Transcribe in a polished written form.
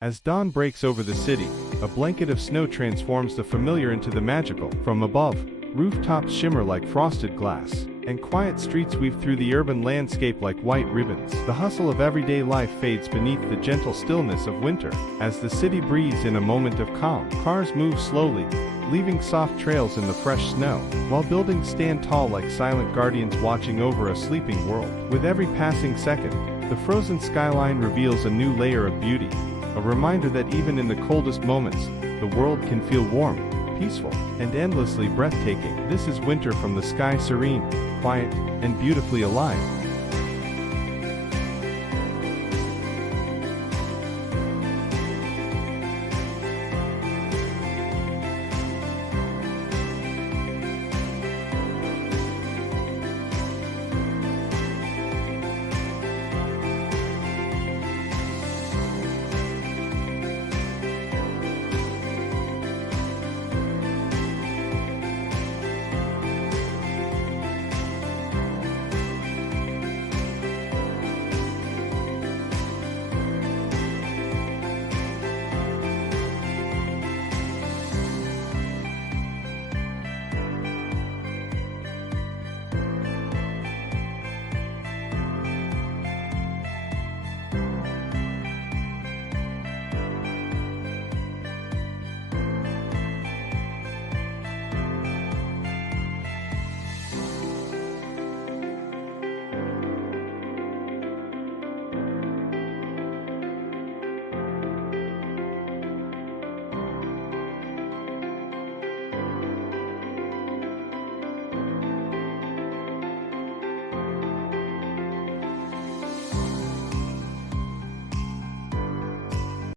As dawn breaks over the city, a blanket of snow transforms the familiar into the magical. From above, rooftops shimmer like frosted glass, and quiet streets weave through the urban landscape like white ribbons. The hustle of everyday life fades beneath the gentle stillness of winter. As the city breathes in a moment of calm, cars move slowly, leaving soft trails in the fresh snow, while buildings stand tall like silent guardians watching over a sleeping world. With every passing second, the frozen skyline reveals a new layer of beauty, a reminder that even in the coldest moments, the world can feel warm, peaceful, and endlessly breathtaking. This is winter from the sky, serene, quiet, and beautifully alive.